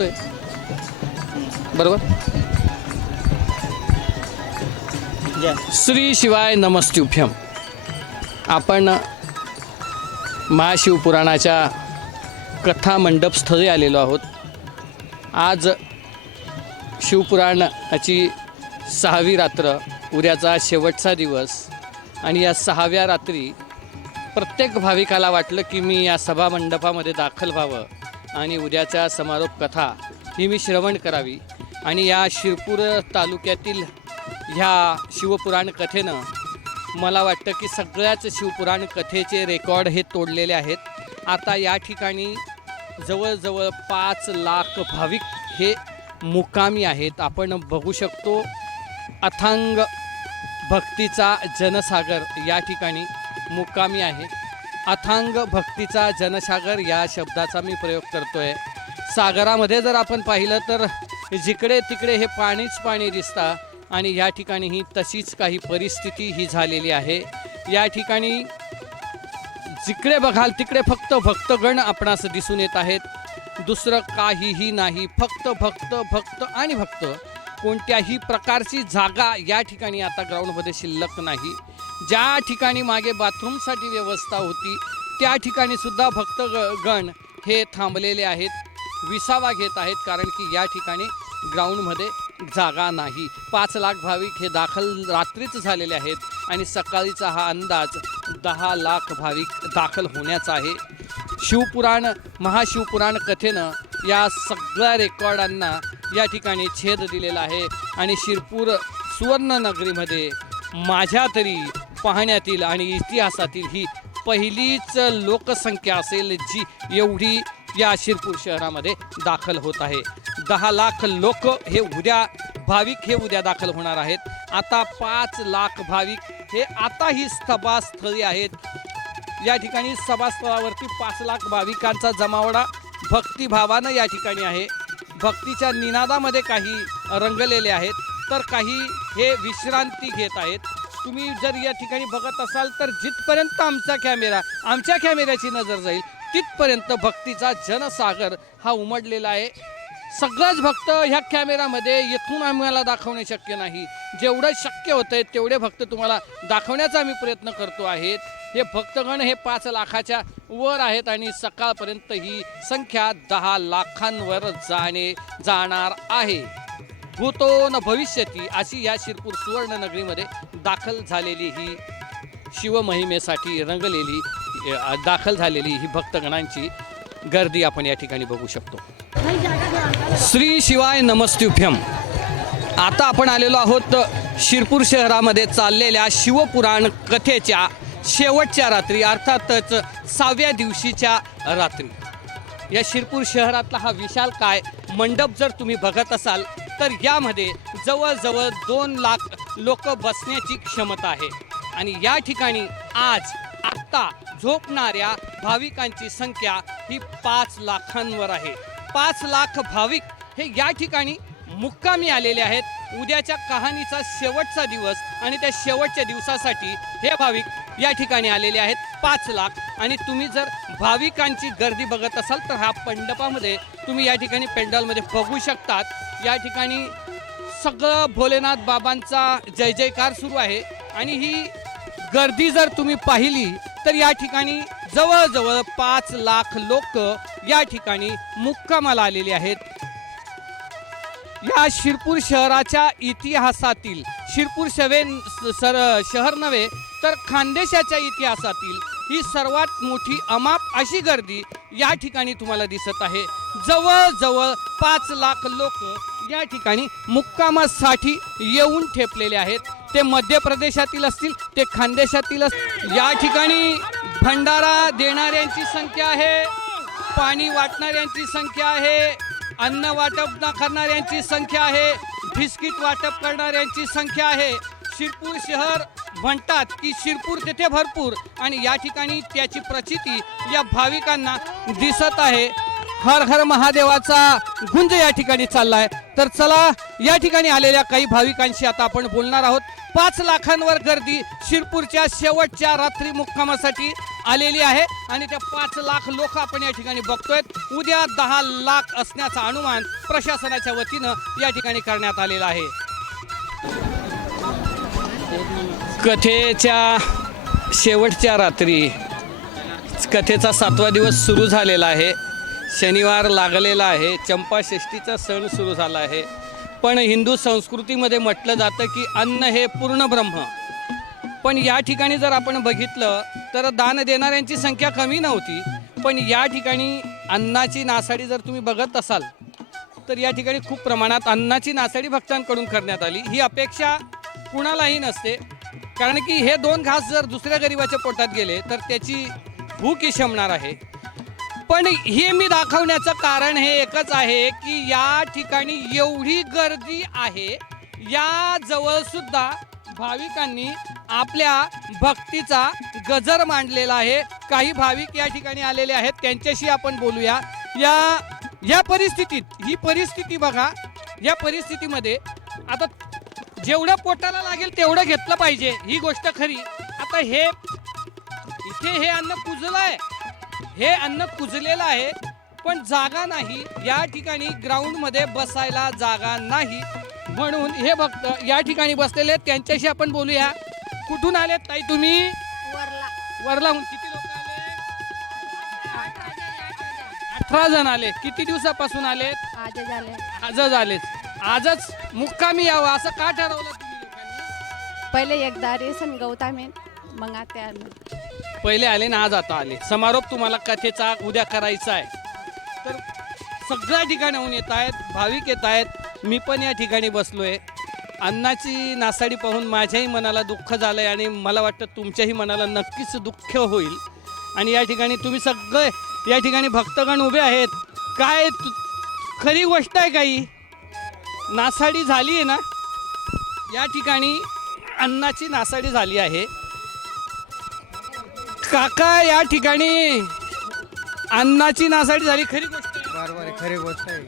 बरोबर? श्री शिवाय नमस्त्युभ्यम आपण महाशिवपुराणाच्या कथा मंडपस्थळी आलेलो आहोत. आज शिवपुराणाची सहावी रात्र उद्याचा शेवटचा दिवस आणि या सहाव्या रात्री प्रत्येक भाविकाला वाटलं की मी या सभा मंडपामध्ये दाखल व्हावं. आणि उद्याच्या समारोप कथा ही मी श्रवण करावी. आणि या शिरपूर तालुक्यातील ह्या शिवपुराण कथेनं मला वाटतं की सगळ्याच शिवपुराण कथेचे रेकॉर्ड हे तोडलेले आहेत. आता या ठिकाणी जवळजवळ पाच लाख भाविक हे मुकामी आहेत. आपण बघू शकतो अथांग भक्तीचा जनसागर या ठिकाणी मुक्कामी आहे. अथांग भक्तीचा जनसागर या शब्दाचा मी प्रयोग करतोय. सागरामध्ये जर आपण पाहिलं तर जिकडे तिकडे हे पाणीच पाणी दिसतं आणि या ठिकाणी ही तशीच काही परिस्थिती ही झालेली आहे. या ठिकाणी जिकडे बघाल तिकडे फक्त भक्तगण आपणास दिसून येत आहेत. दुसरं काहीही नाही. फक्त भक्त भक्त आणि भक्त. कोणत्याही प्रकारची जागा या ठिकाणी आता ग्राउंडमध्ये शिल्लक नाही. ज्या ठिकाणी मागे बाथरूमसाठी व्यवस्था होती त्या ठिकाणी सुद्धा भक्त ग- गण हे थांबलेले आहेत. विसावा घेत आहेत कारण की या ठिकाणी ग्राउंडमध्ये जागा नाही. पाच लाख भाविक हे दाखल रात्रीच झालेले आहेत आणि सकाळीचा हा अंदाज दहा लाख भाविक दाखल होण्याचा आहे. शिवपुराण महाशिवपुराण कथेनं या सगळ्या रेकॉर्डांना या ठिकाणी छेद दिलेला आहे. आणि शिरपूर सुवर्णनगरीमध्ये माझ्या तरी पाहण्यातील आणि इतिहासातील ही पहिलीच लोकसंख्या असेल जी एवढी या शिरपूर शहरामध्ये दाखल होत आहे. दहा लाख लोक हे उद्या भाविक हे उद्या दाखल होणार आहेत. आता पाच लाख भाविक हे आता ही सभास्थळी आहेत. या ठिकाणी सभास्थळावरती पाच लाख भाविकांचा जमावडा भक्तिभावानं या ठिकाणी आहे. भक्तीच्या निनादामध्ये काही रंगलेले आहेत. तर काही हे विश्रांती घेत आहेत. तुम्ही जर या ठिकाणी बघत असाल तर जिथपर्यंत आमचा कॅमेरा आमच्या कॅमेऱ्याची नजर जाईल तिथपर्यंत भक्तीचा जनसागर हा उमडलेला आहे. सगळंच भक्त ह्या कॅमेरामध्ये येथून आम्हाला दाखवणे शक्य नाही. जेवढं शक्य होतं आहे तेवढे भक्त तुम्हाला दाखवण्याचा आम्ही प्रयत्न करतो आहेत हे भक्तगण हे पाच लाखाच्या वर आहेत आणि सकाळपर्यंत ही संख्या दहा लाखांवर जाणे जाणार आहे. भूतो न भविष्यती अशी या शिरपूर सुवर्ण नगरीमध्ये दाखल झालेली ही शिवमहिमेसाठी रंगलेली दाखल झालेली ही भक्तगणांची गर्दी आपण या ठिकाणी बघू शकतो. श्री शिवाय नमस्त्युभ्यम आता आपण आलेलो आहोत शिरपूर शहरामध्ये चाललेल्या शिवपुराण कथेच्या शेवटच्या रात्री अर्थातच सहाव्या दिवशीच्या रात्री. या शिरपूर शहरातला हा विशाल काय मंडप जर तुम्ही बघत असाल तर यामध्ये जवळजवळ दोन लाख लोक बसण्याची क्षमता आहे. आणि या ठिकाणी आज आत्ता झोपणाऱ्या भाविकांची संख्या ही पाच लाखांवर आहे. पाच लाख भाविक हे या ठिकाणी मुक्कामी आलेले आहेत. उद्याच्या कहाणीचा शेवटचा दिवस आणि त्या शेवटच्या दिवसासाठी हे भाविक या ठिकाणी आलेले आहेत. पाच लाख. आणि तुम्ही जर भाविकांची गर्दी बघत असाल तर हा मंडपामध्ये तुम्ही या ठिकाणी पेंडॉलमध्ये बघू शकतात. या ठिकाणी सगळं भोलेनाथ बाबांचा जय जयकार सुरू आहे. आणि ही गर्दी जर तुम्ही पाहिली तर या ठिकाणी जवळजवळ पाच लाख लोक या ठिकाणी मुक्कामाला आलेले आहेत. या शिरपूर शहराच्या इतिहासातील शिरपूर शवे सर शहर नव्हे तर खानदेशाच्या इतिहासातील ही सर्वात मोठी अमाप अशी गर्दी या ठिकाणी तुम्हाला दिसत आहे. जवळजवळ पाच लाख लोक या ठिकाणी मुक्कामासाठी येऊन ठेपलेले आहेत. ते मध्य प्रदेशातील असतील ते खानदेशातील असतील या ठिकाणी भंडारा देणाऱ्यांची संख्या आहे. पाणी वाटणाऱ्यांची संख्या आहे. अन्न वाटप न करणाऱ्यांची संख्या आहे. बिस्किट वाटप करणाऱ्यांची संख्या आहे. शिरपूर शहर म्हणतात की शिरपूर तेथे भरपूर आणि या ठिकाणी त्याची प्रचिती या भाविकांना दिसत आहे. हर हर महादेवाचा गुंज या ठिकाणी चाललाय. तर चला या ठिकाणी आलेल्या काही भाविकांशी आता आपण बोलणार आहोत. पाच लाखांवर गर्दी शिरपूरच्या शेवटच्या रात्री मुक्कामासाठी आलेली आहे. आणि त्या पाच लाख लोक आपण या ठिकाणी बघतोय उद्या दहा लाख असण्याचा अनुमान प्रशासनाच्या वतीनं या ठिकाणी करण्यात आलेला आहे. कथेच्या शेवटच्या रात्री कथेचा सातवा दिवस सुरू झालेला आहे. शनिवार लागलेला आहे. चंपाषष्ठीचा सण सुरू झाला आहे. पण हिंदू संस्कृतीमध्ये म्हटलं जातं की अन्न हे पूर्ण ब्रह्म. पण या ठिकाणी जर आपण बघितलं तर दान देणाऱ्यांची संख्या कमी नव्हती. पण या ठिकाणी अन्नाची नासाडी जर तुम्ही बघत असाल तर या ठिकाणी खूप प्रमाणात अन्नाची नासाडी भक्तांकडून करण्यात आली. ही अपेक्षा कुणालाही नसते. कारण की हे दोन घास जर दुसऱ्या गरिबाच्या पोटात गेले तर त्याची भूक शमणार आहे. पण हे मी दाखवण्याचं कारण हे एकच आहे की या ठिकाणी एवढी गर्दी आहे. या जवळ सुद्धा भाविकांनी आपल्या भक्तीचा गजर मांडलेला आहे. काही भाविक या ठिकाणी आलेले आहेत. त्यांच्याशी आपण बोलूया. या या परिस्थितीत ही परिस्थिती बघा. या परिस्थितीमध्ये आता जेवढं पोटाला लागेल तेवढं घेतलं पाहिजे. ही गोष्ट खरी. आता हे इथे हे अन्न कुजलं आहे हे अन्न कुजलेलं आहे पण जागा नाही. या ठिकाणी ग्राउंडमध्ये बसायला जागा नाही. म्हणून हे भक्त या ठिकाणी बसलेले आहेत. त्यांच्याशी आपण बोलूया. कुठून आलेत ताई तुम्ही? वरला. वरलाहून किती लोक आले अठरा जण आले किती दिवसापासून आलेत? आजच आलेत. आजच मुक्कामी यावं असं का ठरवलं तुम्ही लोकांनी? पहिले एकदा रेसन गौतमी मग आता आम्ही. पहिले आले ना आज आता आले. समारोप तुम्हाला कथेचा उद्या करायचा आहे. तर सगळ्या ठिकाणाहून येत आहेत भाविक येत आहेत. मी पण या ठिकाणी बसलो आहे अन्नाची नासाडी पाहून माझ्याही मनाला दुःख झालं आहे आणि मला वाटतं तुमच्याही मनाला नक्कीच दुःख होईल. आणि या ठिकाणी तुम्ही सगळे या ठिकाणी भक्तगण उभे आहेत. काय तु- खरी गोष्ट आहे काही नासाडी झाली आहे ना? या ठिकाणी अन्नाची नासाडी झाली आहे. काका या ठिकाणी अन्नाची नासाडी झाली खरी गोष्ट आहे. बरोबर आहे खरी गोष्ट आहे.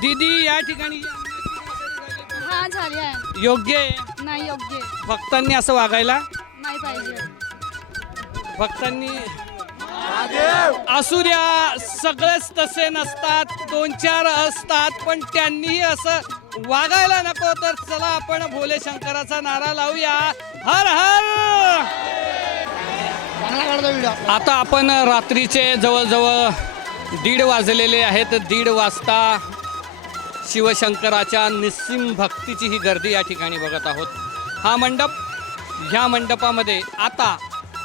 दीदी या ठिकाणी जी अन्नाची नासाडी झाली, हा झाली आहे. योग्य आहे? नाही योग्य भक्तांनी असं वागायला? नाही पाहिजे. भक्तांनी असू द्या सगळेच तसे नसतात दोन चार असतात पण त्यांनीही असं वागायला नको तर चला आपण भोले शंकराचा नारा लावूया. हर हर! आता आपण रात्रीचे जवळजवळ दीड वाजलेले आहेत. दीड वाजता शिवशंकराच्या निस्सिम भक्तीची ही गर्दी या ठिकाणी बघत आहोत. हा मंडप ह्या मंडपामध्ये आता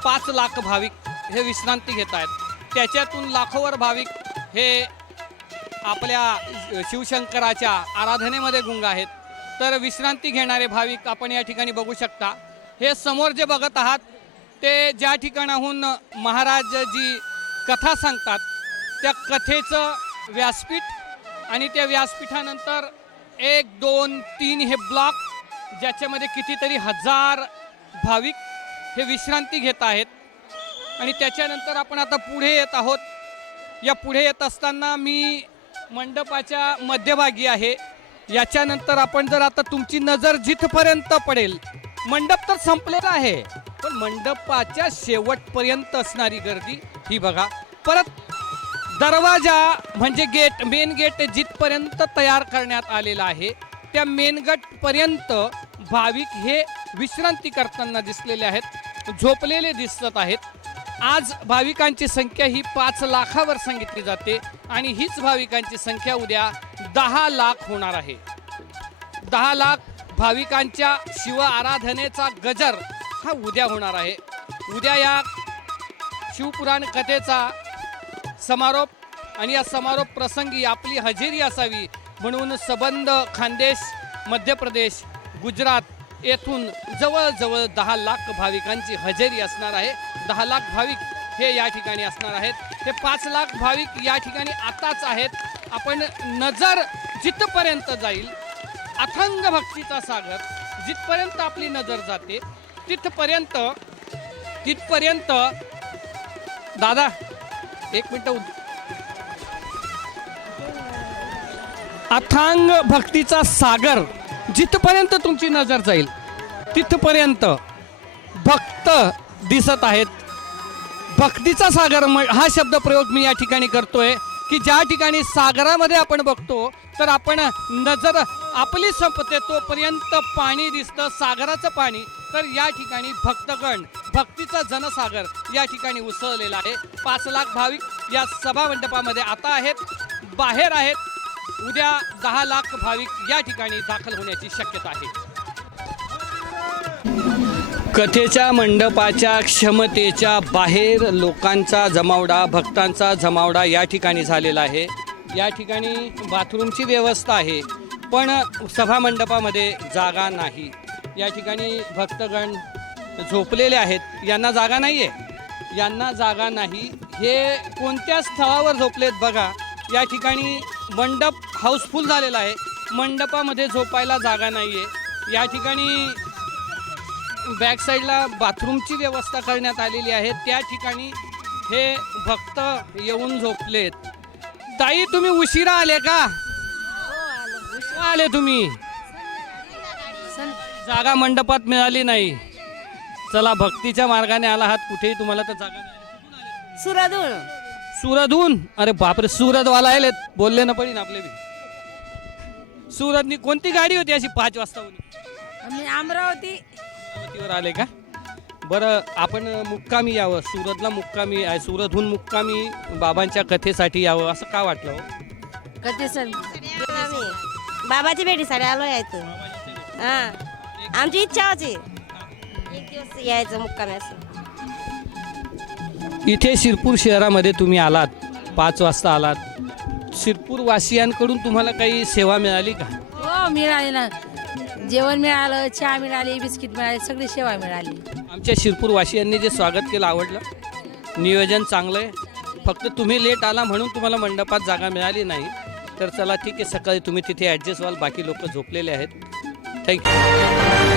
पाच लाख भाविक हे विश्रांती घेत आहेत. त्याच्यातून लाखोवर भाविक हे आपल्या शिवशंकराच्या आराधनेमध्ये गुंग आहेत. तर विश्रांती घेणारे भाविक आपण या ठिकाणी बघू शकता. हे समोर जे बघत आहात ते ज्या ठिकाणाहून महाराज जी कथा सांगतात त्या कथेचं व्यासपीठ आणि त्या व्यासपीठानंतर एक दोन तीन हे ब्लॉक ज्याच्यामध्ये कितीतरी हजार भाविक हे विश्रांती घेत आहेत. आणि त्याच्यानंतर आपण आता पुढे येत आहोत. या पुढे येत असताना मी मंडपाच्या मध्यभागी आहे. याच्यानंतर आपण जर आता तुमची नजर जिथपर्यंत पडेल मंडप तर संपलेला आहे. मंडपाच्या शेवटपर्यंत असणारी गर्दी ही बघा. परत दरवाजा म्हणजे गेट मेन गेट जिथपर्यंत तयार करण्यात आलेला आहे त्या मेन पर्यंत भाविक हे विश्रांती करताना दिसलेले आहेत झोपलेले दिसत आहेत. आज भाविकांची संख्या ही पाच लाखावर सांगितली जाते आणि हीच भाविकांची संख्या उद्या दहा लाख होणार आहे. दहा लाख भाविकांच्या शिव आराधनेचा गजर हा उद्या होणार आहे. उद्या या शिवपुराण कथेचा समारोप आणि या समारोप प्रसंगी आपली हजेरी असावी म्हणून सबंध खानदेश मध्य प्रदेश गुजरात येथून जवळजवळ दहा लाख भाविकांची हजेरी असणार आहे. दहा लाख भाविक हे या ठिकाणी असणार आहेत. हे पाच लाख भाविक या ठिकाणी आताच आहेत. आपण नजर जिथपर्यंत जाईल अथंग भक्तीचा सागर जिथपर्यंत आपली नजर जाते तिथपर्यंत तिथपर्यंत दादा एक मिनिट अथांग भक्तीचा सागर जिथपर्यंत तुमची नजर जाईल तिथपर्यंत भक्त दिसत आहेत. भक्तीचा सागर हा शब्द प्रयोग मी या ठिकाणी करतोय की ज्या ठिकाणी सागरामध्ये आपण बघतो तर आपण नजर आपली संपते तोपर्यंत पाणी दिसतं सागराचं पाणी. तर या ठिकाणी भक्तगण भक्तीचा जनसागर या ठिकाणी उसळलेला आहे. पाच लाख भाविक या सभा मंडपामध्ये आता आहेत बाहेर आहेत. उद्या दहा लाख भाविक या ठिकाणी दाखल होण्याची शक्यता आहे. कथेच्या मंडपाच्या क्षमतेच्या बाहेर लोकांचा जमावडा भक्तांचा जमावडा या ठिकाणी झालेला आहे. या ठिकाणी बाथरूमची व्यवस्था आहे पण सभा मंडपामध्ये जागा नाही. या ठिकाणी भक्तगण झोपलेले आहेत. यांना जागा नाही आहे यांना जागा नाही. हे कोणत्या स्थळावर झोपलेत बघा. या ठिकाणी मंडप हाऊसफुल झालेला आहे. मंडपामध्ये झोपायला जागा नाही आहे या ठिकाणी बॅक साईडला बाथरूमची व्यवस्था करण्यात आलेली आहे. त्या ठिकाणी हे भक्त येऊन झोपलेत. ताई तुम्ही उशिरा आले का? उशिरा आले तुम्ही. जागा मंडपात मिळाली नाही. चला भक्तीच्या मार्गाने आला आहात. कुठेही तुम्हाला तर जागा मिळाली. सुरादून सुरतहून अरे बापरे सुरतवाला आले बोलले ना पडीन आपले बी. सुरतनी कोणती गाडी होती अशी पाच वाजता होती अमरावती. अमरावतीवर आले का? बरं आपण मुक्कामी यावं. सुरतला मुक्कामी आहे सुरतहून मुक्कामी बाबांच्या कथेसाठी यावं. असं का वाटलं हो? कधी सण बाबाची भेटीसाठी आलो यायचं हा. आमची इच्छा होती एक दिवस यायचं मुक्कामी असं इथे शिरपूर शहरामध्ये तुम्ही आलात पाच वाजता आलात. शिरपूर वासियांकडून तुम्हाला काही सेवा मिळाली का? हो मिळाली ना. जेवण मिळालं चहा मिळाली बिस्किट मिळाली सगळी सेवा मिळाली. आमच्या शिरपूर वासियांनी जे स्वागत केलं आवडलं. नियोजन चांगलं आहे. फक्त तुम्ही लेट आला म्हणून तुम्हाला मंडपात जागा मिळाली नाही. तर चला ठीक आहे सकाळी तुम्ही तिथे ॲडजस्ट व्हाल बाकी लोक झोपलेले आहेत. Hey.